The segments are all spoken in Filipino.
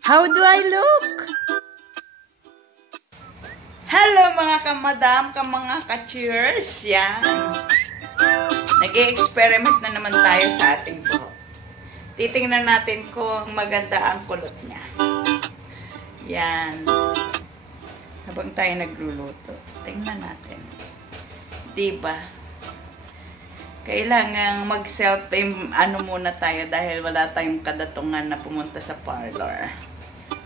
How do I look? Hello mga kamadam, mga ka-cheers. Yan. Nag-i-experiment na naman tayo sa ating buhok. Titingnan natin kung maganda ang kulot niya. Yan. Habang tayo nagluluto. Tingnan natin. Diba? Kailangan mag-self muna tayo dahil wala tayong kadatungan na pumunta sa parlor.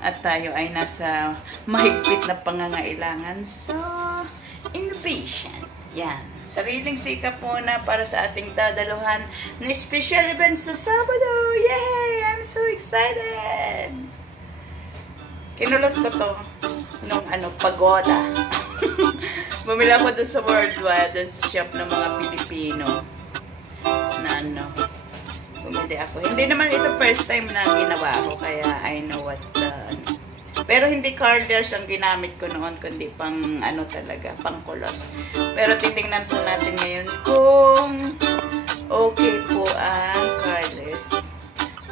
At tayo ay nasa mahigpit na pangangailangan. So, innovation. Yan. Sariling sikap muna para sa ating dadaluhan na special event sa Sabado. Yay! I'm so excited! Kinulot ko to nung pagoda. Bumili ako doon sa Worldwide, doon sa shop ng mga Pilipino. Na bumili ako. Hindi naman ito first time na ginawa ko, kaya I know what pero hindi curlers ang ginamit ko noon, kundi pang talaga, pang kulot. Pero titingnan po natin ngayon kung okay po ang curlers.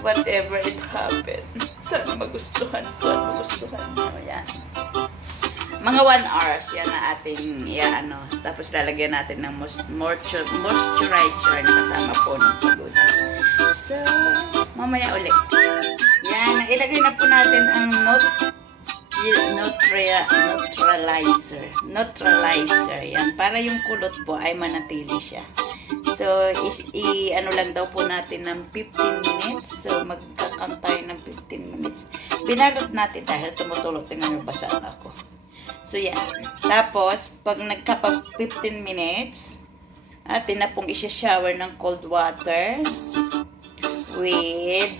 Whatever it happens. Sana magustuhan ko at magustuhan mo. Yan. Mga 1 hours, yan na ating, tapos lalagyan natin ng moisturizer na kasama po ng pagoda. So, mamaya ulit. Yan, ilagay na po natin ang neutralizer. Yan, para yung kulot po ay manatili siya. So, lang daw po natin ng 15 minutes. So, magkakant tayo ng 15 minutes. Binalot natin dahil tumutulog. Tingnan yung basa na ako. So, yan. Tapos, pag nagkapag 15 minutes, atin na pong isa-shower ng cold water with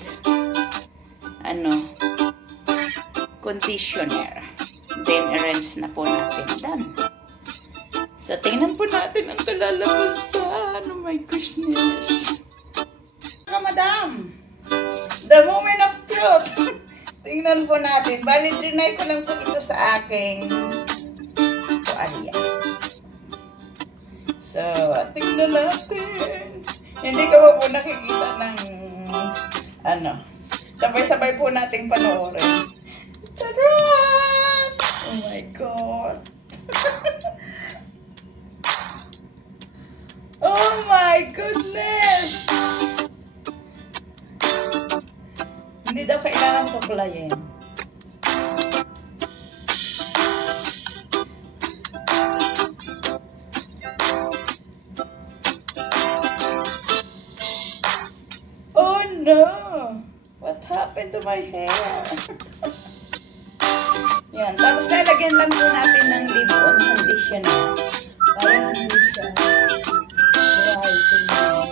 conditioner. Then, rinse na po natin. Done. So, tingnan po natin ang kalalabasan. Oh my goodness. Madam, the moment of truth. Tingnan po natin. Bali, trinay ko lang po ito sa aking tuwalya. So, tingnan natin. Hindi ko po nakikita ng sabay-sabay po nating panoorin. Tadaan! Oh my God! Oh my goodness! Hindi daw kailangan suklayin. Oh no! What happened to my hair? Yan. Tapos lalagyan lang po natin ng leave-on conditioner. Para hindi siya dry tingnan.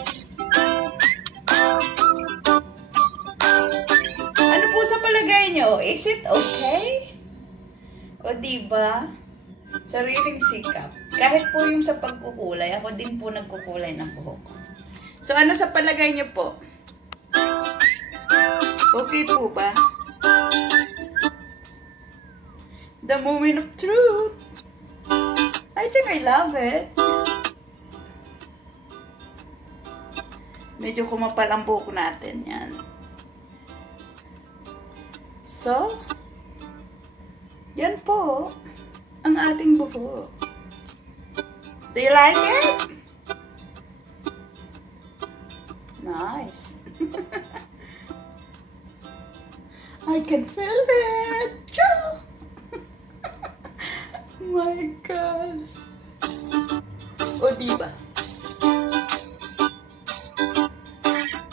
Ano po sa palagay nyo? Is it okay? O diba? Sariling sikap. Kahit po yung sa pagkukulay, ako din po nagkukulay ng buhok ko. So ano sa palagay nyo po? Okay po ba? The moment of truth. I think I love it. Medyo kumapal ang buhok natin. Yan. So, yan po ang ating buhok. Do you like it? Nice. I can feel it. My gosh. O diba?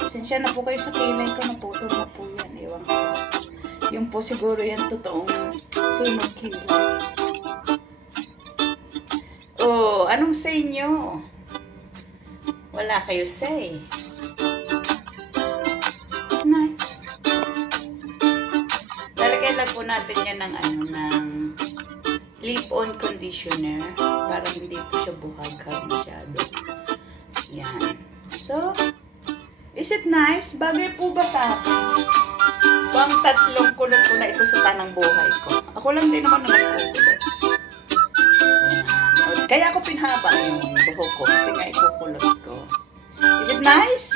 Pasensya na po kayo sa kilay ko. Naputol na po yan. Ewan ko. Yung po siguro yan totoong sunog kilay. Oh, anong say nyo? Wala kayo say. Nice. Lalagay lang po natin yan ng leave-on conditioner para hindi po siya buhag-hag masyado. Yan. So, is it nice? Bagay po ba sa akin? Pang 3 kulot ko na ito sa tanang buhay ko. Ako lang din naman na nagkukulot. Yan. Kaya ako pinhaba yung buhok ko kasi nga ikukulot ko. Is it nice?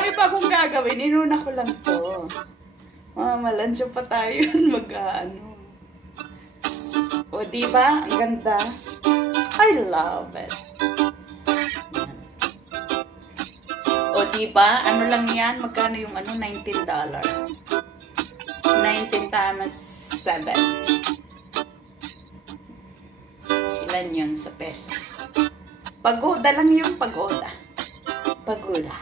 Marami pa akong gagawin. Inuna ko lang to. Malansyo pa tayo mag-ano. O, diba? Ang ganda. I love it. O, diba? Ano lang yan? Magkano yung ano? $19. 19 times 7. Ilan yun sa peso? Pagoda lang yun. Pagoda. Pagoda.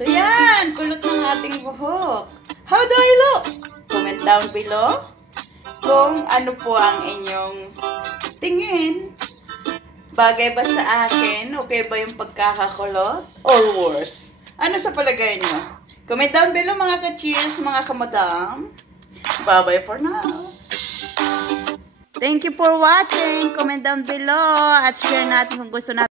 So, yan. Kulot ng ating buhok. How do I look? Comment down below kung ano po ang inyong tingin. Bagay ba sa akin? Okay ba yung pagkakakulot? Or worse? Ano sa palagay nyo? Comment down below mga ka-cheers, mga kamadam. Bye-bye for now. Thank you for watching. Comment down below at share natin kung gusto natin.